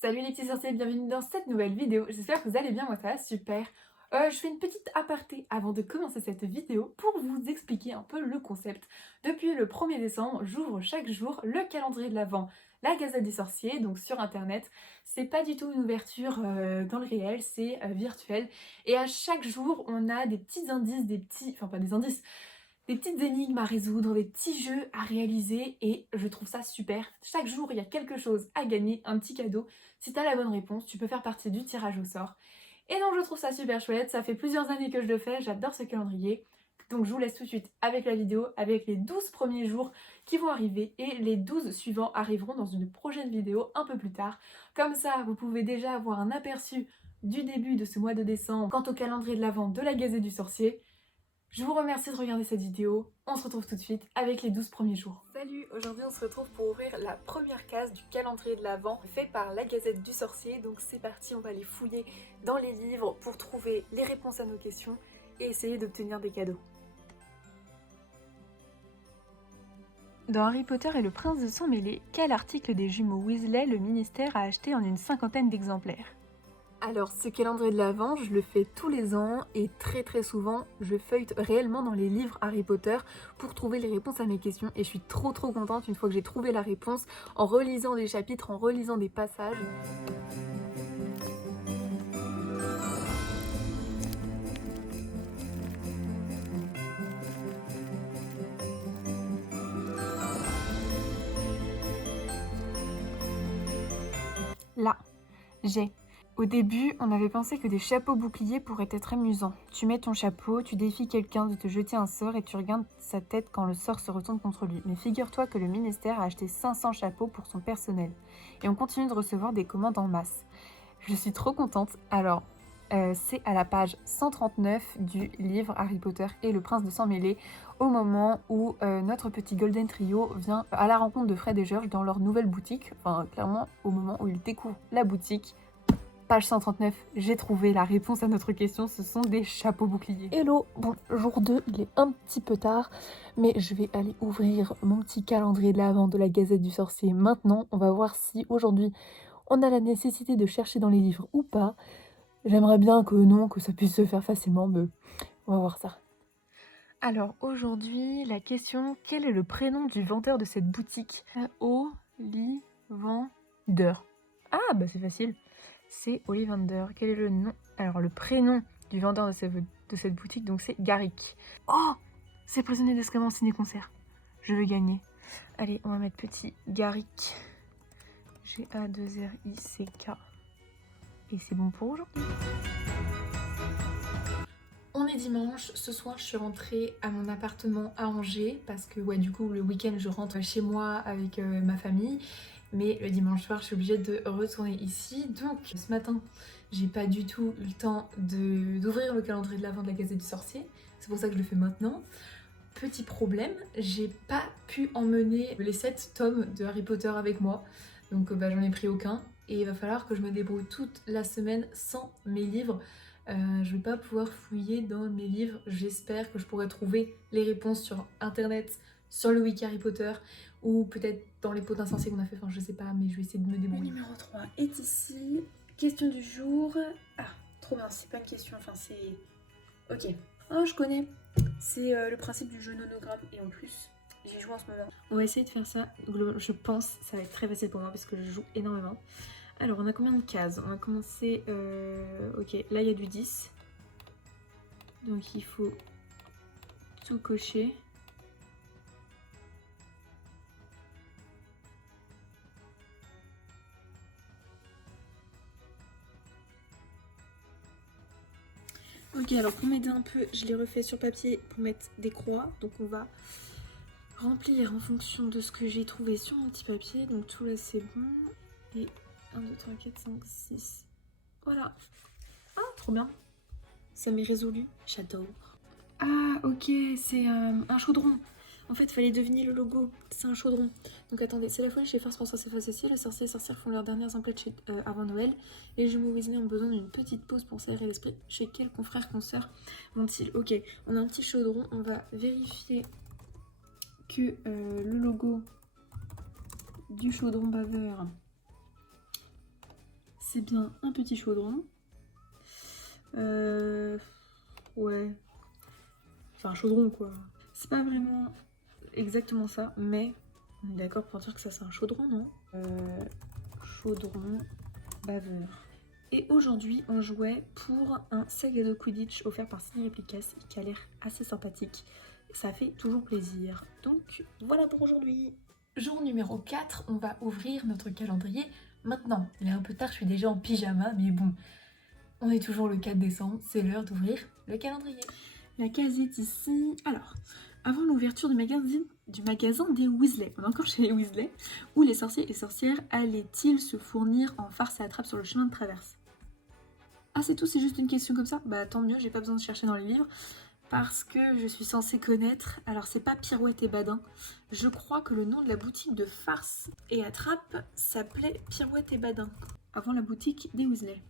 Salut les petits sorciers, bienvenue dans cette nouvelle vidéo. J'espère que vous allez bien, moi ça va super. Je fais une petite aparté avant de commencer cette vidéo pour vous expliquer un peu le concept. Depuis le 1er décembre, j'ouvre chaque jour le calendrier de l'Avent, la Gazette des Sorciers, donc sur internet. C'est pas du tout une ouverture dans le réel, c'est virtuel. Et à chaque jour, on a des petits indices, enfin pas des indices, des petites énigmes à résoudre, des petits jeux à réaliser et je trouve ça super. Chaque jour, il y a quelque chose à gagner, un petit cadeau. Si t'as la bonne réponse, tu peux faire partie du tirage au sort. Et donc je trouve ça super chouette, ça fait plusieurs années que je le fais, j'adore ce calendrier. Donc je vous laisse tout de suite avec la vidéo, avec les 12 premiers jours qui vont arriver et les 12 suivants arriveront dans une prochaine vidéo un peu plus tard. Comme ça, vous pouvez déjà avoir un aperçu du début de ce mois de décembre quant au calendrier de l'Avent de la Gazette du Sorcier. Je vous remercie de regarder cette vidéo. On se retrouve tout de suite avec les 12 premiers jours. Salut, aujourd'hui on se retrouve pour ouvrir la première case du calendrier de l'Avent fait par la Gazette du Sorcier. Donc c'est parti, on va aller fouiller dans les livres pour trouver les réponses à nos questions et essayer d'obtenir des cadeaux. Dans Harry Potter et le prince de sang mêlé, quel article des jumeaux Weasley le ministère a acheté en une cinquantaine d'exemplaires? Alors, ce calendrier de l'Avent, je le fais tous les ans et très souvent, je feuillete réellement dans les livres Harry Potter pour trouver les réponses à mes questions et je suis trop contente une fois que j'ai trouvé la réponse en relisant des chapitres, en relisant des passages. Là, j'ai. Au début, on avait pensé que des chapeaux boucliers pourraient être amusants. Tu mets ton chapeau, tu défies quelqu'un de te jeter un sort et tu regardes sa tête quand le sort se retourne contre lui. Mais figure-toi que le ministère a acheté 500 chapeaux pour son personnel. Et on continue de recevoir des commandes en masse. Je suis trop contente. Alors, c'est à la page 139 du livre Harry Potter et le prince de sang mêlé, au moment où notre petit Golden Trio vient à la rencontre de Fred et George dans leur nouvelle boutique. Enfin, clairement, au moment où ils découvrent la boutique. Page 139, j'ai trouvé la réponse à notre question, ce sont des chapeaux boucliers. Hello, bon, jour 2, il est un petit peu tard, mais je vais aller ouvrir mon petit calendrier de l'Avent de la Gazette du Sorcier maintenant. On va voir si aujourd'hui on a la nécessité de chercher dans les livres ou pas. J'aimerais bien que non, que ça puisse se faire facilement, mais on va voir ça. Alors aujourd'hui, la question, quel est le prénom du vendeur de cette boutique? Ollivander. Ah bah c'est facile. C'est Ollivander. Quel est le nom? Alors le prénom du vendeur de cette boutique, donc c'est Garrick. Oh, c'est prisonnier d'Azkaban ciné-concert. Je veux gagner. Allez, on va mettre petit Garrick. G-A-2-R-I-C-K. Et c'est bon pour aujourd'hui. On est dimanche, ce soir je suis rentrée à mon appartement à Angers parce que ouais, du coup le week-end je rentre chez moi avec ma famille, mais le dimanche soir je suis obligée de retourner ici. Donc ce matin j'ai pas du tout eu le temps d'ouvrir le calendrier de l'Avent de la Gazette du Sorcier, c'est pour ça que je le fais maintenant. Petit problème, j'ai pas pu emmener les 7 tomes de Harry Potter avec moi, donc j'en ai pris aucun et il va falloir que je me débrouille toute la semaine sans mes livres. Je vais pas pouvoir fouiller dans mes livres, j'espère que je pourrai trouver les réponses sur internet, sur le wiki Harry Potter ou peut-être dans les pots d'insensé qu'on a fait, enfin je sais pas, mais je vais essayer de me débrouiller. Le numéro 3 est ici. Question du jour. Ah, trop bien, c'est pas une question, enfin c'est... Ok. Oh, je connais. C'est le principe du jeu nonogramme et en plus, j'y joue en ce moment. On va essayer de faire ça, je pense, ça va être très facile pour moi parce que je joue énormément. Alors on a combien de cases? On va commencer... Ok, là il y a du 10. Donc il faut tout cocher. Ok, alors pour m'aider un peu, je l'ai refait sur papier pour mettre des croix. Donc on va remplir en fonction de ce que j'ai trouvé sur mon petit papier. Donc tout là c'est bon. Et 1, 2, 3, 4, 5, 6. Voilà. Ah, trop bien. Ça m'est résolu. J'adore. Ah, ok, c'est un chaudron. En fait, il fallait deviner le logo. C'est un chaudron. Donc attendez, c'est la folie chez Farce Princesse et Facétie. Les sorciers et sorcières font leurs dernières emplettes avant Noël. Les jumeaux Weasley ont besoin d'une petite pause pour s'aérer l'esprit. Chez quel confrère, consoeur vont-ils? Ok, on a un petit chaudron. On va vérifier que le logo du chaudron baveur c'est bien un petit chaudron. Ouais. Enfin, un chaudron, quoi. C'est pas vraiment exactement ça, mais on est d'accord pour dire que ça, c'est un chaudron, non? Chaudron baveur. Et aujourd'hui, on jouait pour un sac à dos Quidditch offert par Ciné Réplicas qui a l'air assez sympathique. Ça fait toujours plaisir. Donc, voilà pour aujourd'hui. Jour numéro 4, on va ouvrir notre calendrier maintenant. Il est un peu tard, je suis déjà en pyjama, mais bon, on est toujours le 4 décembre, c'est l'heure d'ouvrir le calendrier. La case est ici. Alors, avant l'ouverture du magasin des Weasley, on est encore chez les Weasley, où les sorciers et sorcières allaient-ils se fournir en farce à attrape sur le chemin de traverse? Ah, c'est tout, c'est juste une question comme ça? Bah tant mieux, j'ai pas besoin de chercher dans les livres, parce que je suis censée connaître. Alors c'est pas Pirouette et Badin, je crois que le nom de la boutique de farce et attrape s'appelait Pirouette et Badin, avant la boutique des Weasley.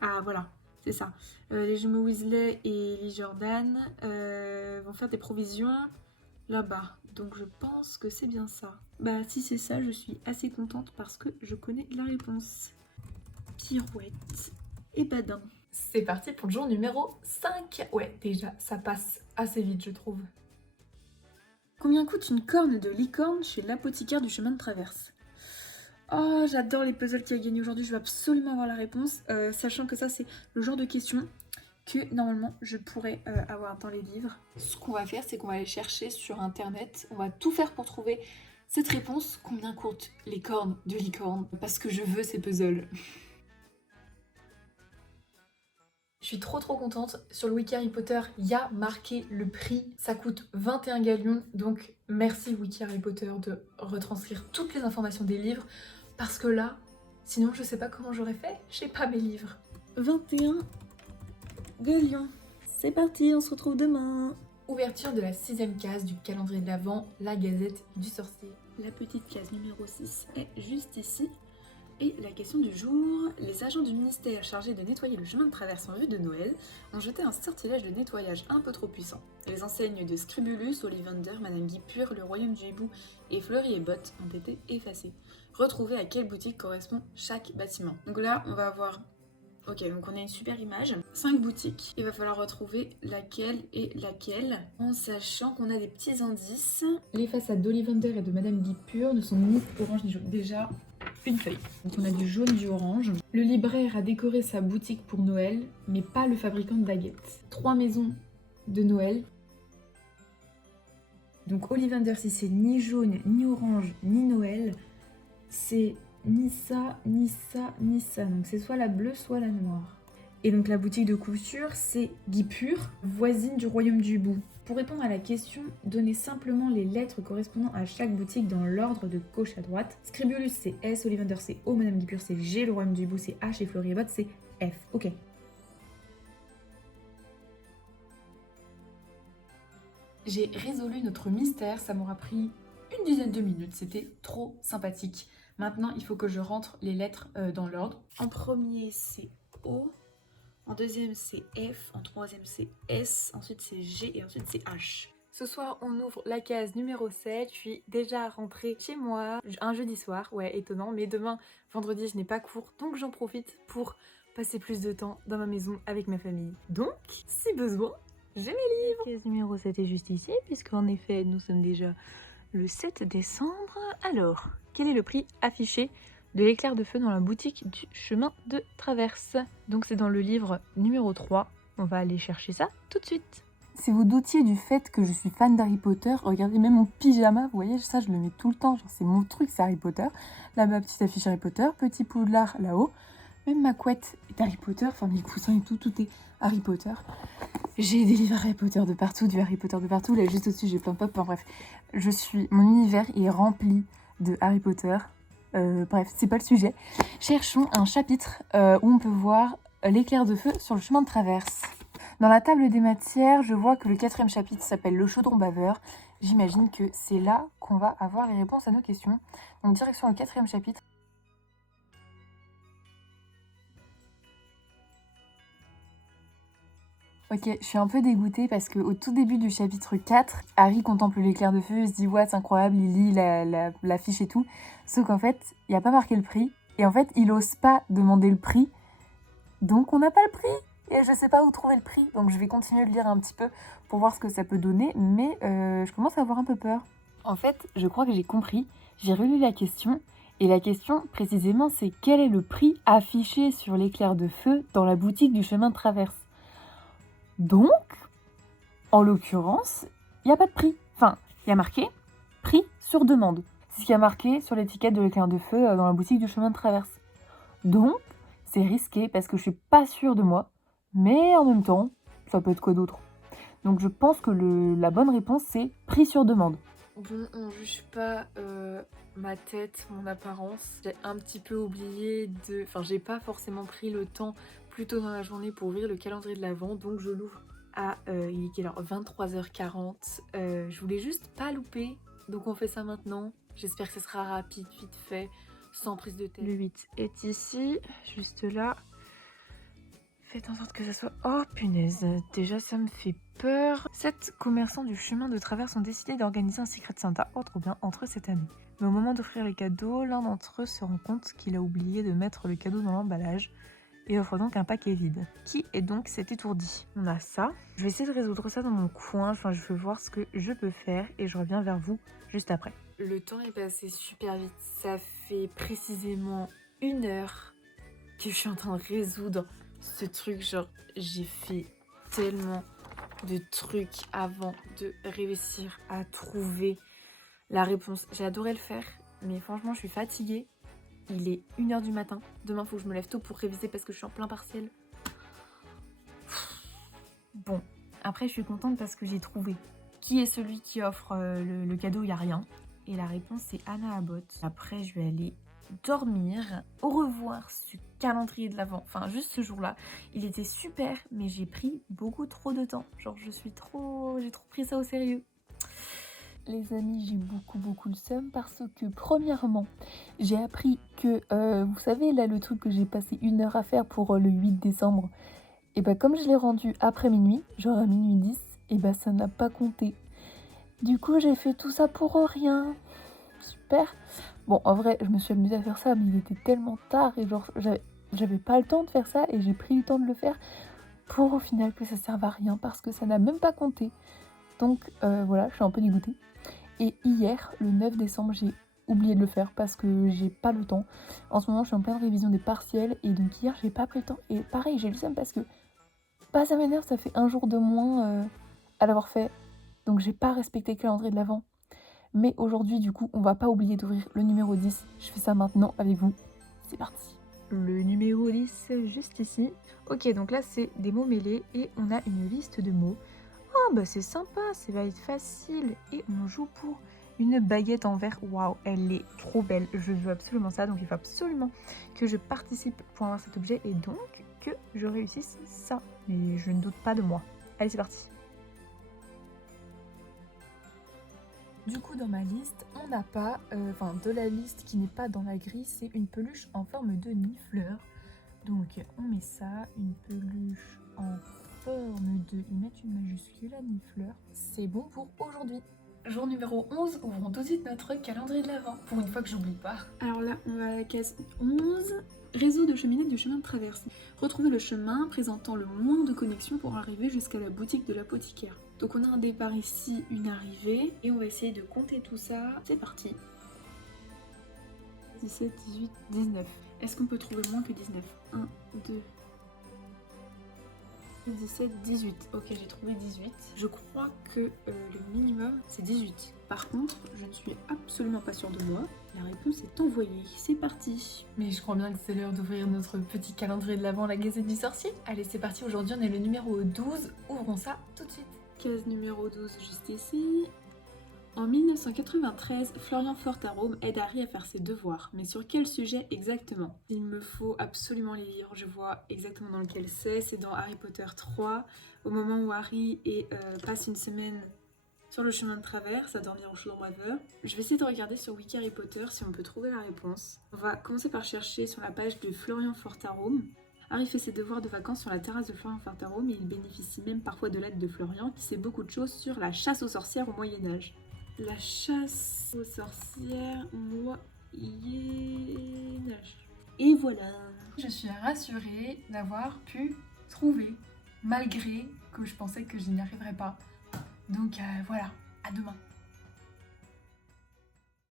Ah voilà, c'est ça. Les jumeaux Weasley et Lee Jordan vont faire des provisions là-bas. Donc je pense que c'est bien ça. Bah si c'est ça, je suis assez contente parce que je connais la réponse. Pirouette et Badin. C'est parti pour le jour numéro 5. Ouais, déjà, ça passe assez vite, je trouve. Combien coûte une corne de licorne chez l'apothicaire du chemin de traverse? Oh, j'adore les puzzles qu'il a gagné aujourd'hui, je veux absolument avoir la réponse, sachant que ça c'est le genre de question que normalement je pourrais avoir dans les livres. Ce qu'on va faire, c'est qu'on va aller chercher sur internet, on va tout faire pour trouver cette réponse. Combien coûtent les cornes de licorne? Parce que je veux ces puzzles. Je suis trop contente. Sur le Wiki Harry Potter, il y a marqué le prix. Ça coûte 21 galions. Donc merci Wiki Harry Potter de retranscrire toutes les informations des livres. Parce que là, sinon je sais pas comment j'aurais fait. J'ai pas mes livres. 21 galions. C'est parti, on se retrouve demain. Ouverture de la 6e case du calendrier de l'Avent, la Gazette du Sorcier. La petite case numéro 6 est juste ici. Et la question du jour, les agents du ministère chargés de nettoyer le chemin de traverse en vue de Noël ont jeté un sortilège de nettoyage un peu trop puissant. Les enseignes de Scribulus, Ollivander, Madame Guipure, le Royaume du Hibou et Fleury et Botte ont été effacées. Retrouvez à quelle boutique correspond chaque bâtiment. Donc là, on va avoir... Ok, donc on a une super image. 5 boutiques. Il va falloir retrouver laquelle et laquelle, en sachant qu'on a des petits indices. Les façades d'Ollivander et de Madame Guipure ne sont ni orange ni jaune. Déjà, une feuille. Donc on a du jaune, du orange. Le libraire a décoré sa boutique pour Noël, mais pas le fabricant de baguettes. 3 maisons de Noël. Donc Ollivander, si c'est ni jaune, ni orange, ni Noël, c'est ni ça, ni ça, ni ça. Donc c'est soit la bleue, soit la noire. Et donc la boutique de couture, c'est Guipure, voisine du Royaume du Hibou. Pour répondre à la question, donnez simplement les lettres correspondant à chaque boutique dans l'ordre de gauche à droite. Scribulus c'est S, Ollivander c'est O, Madame Guipure c'est G, le Royaume du Hibou c'est H et Fleury et Botte c'est F. Ok. J'ai résolu notre mystère, ça m'aura pris une dizaine de minutes, c'était trop sympathique. Maintenant, il faut que je rentre les lettres dans l'ordre. En premier, c'est O. En deuxième, c'est F. En troisième, c'est S. Ensuite, c'est G. Et ensuite, c'est H. Ce soir, on ouvre la case numéro 7. Je suis déjà rentrée chez moi un jeudi soir. Ouais, étonnant. Mais demain, vendredi, je n'ai pas cours. Donc, j'en profite pour passer plus de temps dans ma maison avec ma famille. Donc, si besoin, j'ai mes livres. La case numéro 7 est juste ici, puisqu'en effet, nous sommes déjà le 7 décembre. Alors, quel est le prix affiché de l'éclair de feu dans la boutique du chemin de traverse? Donc c'est dans le livre numéro 3. On va aller chercher ça tout de suite. Si vous doutiez du fait que je suis fan d'Harry Potter, regardez même mon pyjama, vous voyez, ça je le mets tout le temps, genre c'est mon truc, c'est Harry Potter. Là ma petite affiche Harry Potter, petit Poudlard là-haut. Même ma couette est Harry Potter, enfin mes coussins et tout est Harry Potter. J'ai des livres Harry Potter de partout, du Harry Potter de partout. Là juste au-dessus j'ai plein de pop, enfin bref. Mon univers est rempli de Harry Potter. Bref, c'est pas le sujet. Cherchons un chapitre où on peut voir l'éclair de feu sur le chemin de traverse. Dans la table des matières, je vois que le 4e chapitre s'appelle le chaudron baveur. J'imagine que c'est là qu'on va avoir les réponses à nos questions. Donc direction le 4e chapitre. Ok, je suis un peu dégoûtée parce qu'au tout début du chapitre 4, Harry contemple l'éclair de feu, il se dit « Ouais, c'est incroyable », il lit la fiche et tout. Sauf qu'en fait, il n'y a pas marqué le prix Et en fait, il ose pas demander le prix. Donc on n'a pas le prix. Et je sais pas où trouver le prix. Donc je vais continuer de lire un petit peu pour voir ce que ça peut donner. Mais je commence à avoir un peu peur. En fait, je crois que j'ai compris. J'ai relu la question. Et la question, précisément, c'est quel est le prix affiché sur l'éclair de feu dans la boutique du chemin de traverse. Donc, en l'occurrence, il n'y a pas de prix. Enfin, il y a marqué prix sur demande. C'est ce qui a marqué sur l'étiquette de l'éclair de feu dans la boutique du chemin de traverse. Donc, c'est risqué parce que je suis pas sûre de moi. Mais en même temps, ça peut être quoi d'autre. Donc je pense que la bonne réponse, c'est prix sur demande. Bon, on juge pas ma tête, mon apparence. J'ai un petit peu oublié de... Enfin, j'ai pas forcément pris le temps plus tôt dans la journée pour ouvrir le calendrier de l'Avent. Donc je l'ouvre à... il est quelle heure 23h40. Je voulais juste pas louper. Donc on fait ça maintenant. J'espère que ce sera rapide, vite fait, sans prise de tête. Le 8 est ici, juste là. Faites en sorte que ça soit... Oh punaise, déjà ça me fait peur. 7 commerçants du chemin de traverse ont décidé d'organiser un Secret Santa, oh trop bien, entre eux cette année. Mais au moment d'offrir les cadeaux, l'un d'entre eux se rend compte qu'il a oublié de mettre le cadeau dans l'emballage et offre donc un paquet vide. Qui est donc cet étourdi? On a ça. Je vais essayer de résoudre ça dans mon coin, enfin je vais voir ce que je peux faire et je reviens vers vous juste après. Le temps est passé super vite, ça fait précisément 1 heure que je suis en train de résoudre ce truc. Genre j'ai fait tellement de trucs avant de réussir à trouver la réponse. J'ai adoré le faire, mais franchement je suis fatiguée. Il est 1h du matin. Demain, faut que je me lève tôt pour réviser parce que je suis en plein partiel. Bon, après, je suis contente parce que j'ai trouvé. Qui est celui qui offre le cadeau? Il n'y a rien. Et la réponse, c'est Anna Abbott. Après, je vais aller dormir. Au revoir, ce calendrier de l'Avent. Enfin, juste ce jour-là. Il était super, mais j'ai pris beaucoup trop de temps. Genre, j'ai trop pris ça au sérieux. Les amis, j'ai beaucoup le seum parce que premièrement, j'ai appris que, vous savez là le truc que j'ai passé 1 heure à faire pour le 8 décembre, et bah comme je l'ai rendu après minuit, genre à minuit 10, et bah ça n'a pas compté. Du coup j'ai fait tout ça pour rien. Super. Bon en vrai je me suis amusée à faire ça mais il était tellement tard et genre j'avais pas le temps de faire ça et j'ai pris le temps de le faire pour au final que ça serve à rien parce que ça n'a même pas compté. Donc voilà, je suis un peu dégoûtée. Et hier, le 9 décembre, j'ai oublié de le faire parce que j'ai pas le temps. En ce moment, je suis en pleine révision des partiels et donc hier, j'ai pas pris le temps. Et pareil, j'ai le seum parce que bah, ça m'énerve, ça fait 1 jour de moins à l'avoir fait. Donc j'ai pas respecté le calendrier de l'Avent. Mais aujourd'hui, du coup, on va pas oublier d'ouvrir le numéro 10. Je fais ça maintenant avec vous. C'est parti. Le numéro 10, juste ici. Ok, donc là, c'est des mots mêlés et on a une liste de mots. Oh bah c'est sympa, ça va être facile. Et on joue pour une baguette en verre. Waouh, elle est trop belle. Je veux absolument ça, donc il faut absolument que je participe pour avoir cet objet et donc que je réussisse ça. Mais je ne doute pas de moi. Allez, c'est parti. Du coup, dans ma liste, on n'a pas, de la liste qui n'est pas dans la grille, c'est une peluche en forme de nid-fleur. Donc on met ça, une peluche en forme de, ils mettent une majuscule à nid-fleur. C'est bon pour aujourd'hui. Jour numéro 11, ouvrons tout de suite notre calendrier de l'Avent, pour une fois que j'oublie pas. Alors là, on va à la case 11, réseau de cheminettes du chemin de traverse. Retrouvez le chemin présentant le moins de connexions pour arriver jusqu'à la boutique de l'apothicaire. Donc on a un départ ici, une arrivée, et on va essayer de compter tout ça. C'est parti. 17, 18, 19. Est-ce qu'on peut trouver moins que 19? 1, 2, 17, 18. Ok, j'ai trouvé 18. Je crois que le minimum, c'est 18. Par contre, je ne suis absolument pas sûre de moi. La réponse est envoyée. C'est parti. Mais je crois bien que c'est l'heure d'ouvrir notre petit calendrier de l'Avent, la Gazette du Sorcier. Allez, c'est parti. Aujourd'hui, on est le numéro 12. Ouvrons ça tout de suite. Case numéro 12, juste ici. En 1993, Florian Fortarome aide Harry à faire ses devoirs. Mais sur quel sujet exactement? Il me faut absolument les lire. Je vois exactement dans lequel c'est dans Harry Potter 3. Au moment où Harry passe une semaine sur le chemin de traverse à dormir en chambre à veuve. Je vais essayer de regarder sur Wiki Harry Potter si on peut trouver la réponse. On va commencer par chercher sur la page de Florian Fortarome. Harry fait ses devoirs de vacances sur la terrasse de Florian Fortarome et il bénéficie même parfois de l'aide de Florian qui sait beaucoup de choses sur la chasse aux sorcières au Moyen-Âge. La chasse aux sorcières au Moyen-Âge. Et voilà. Je suis rassurée d'avoir pu trouver, malgré que je pensais que je n'y arriverais pas. Donc voilà, à demain.